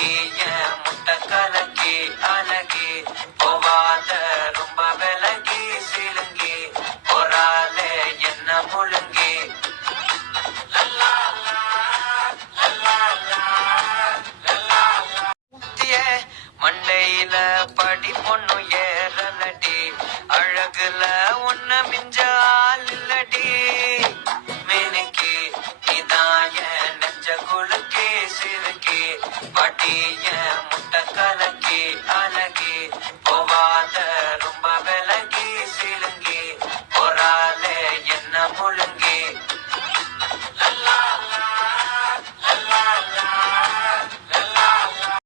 பாட்டிய முட்டை கலக்கி அழகி போவாத ரொம்ப விலகி சிலுங்கி போறாலே என்ன முழுங்கி மண்டையில படி பொண்ணு ஏறலடி அழகுல ஒன்ன மிஞ்ச ஆள் இல்லடி மேனிக்கு நீதான் என் நெஞ்ச குலுக்கி சிறுக்கி பாட்டிய முட்டை கலக்கி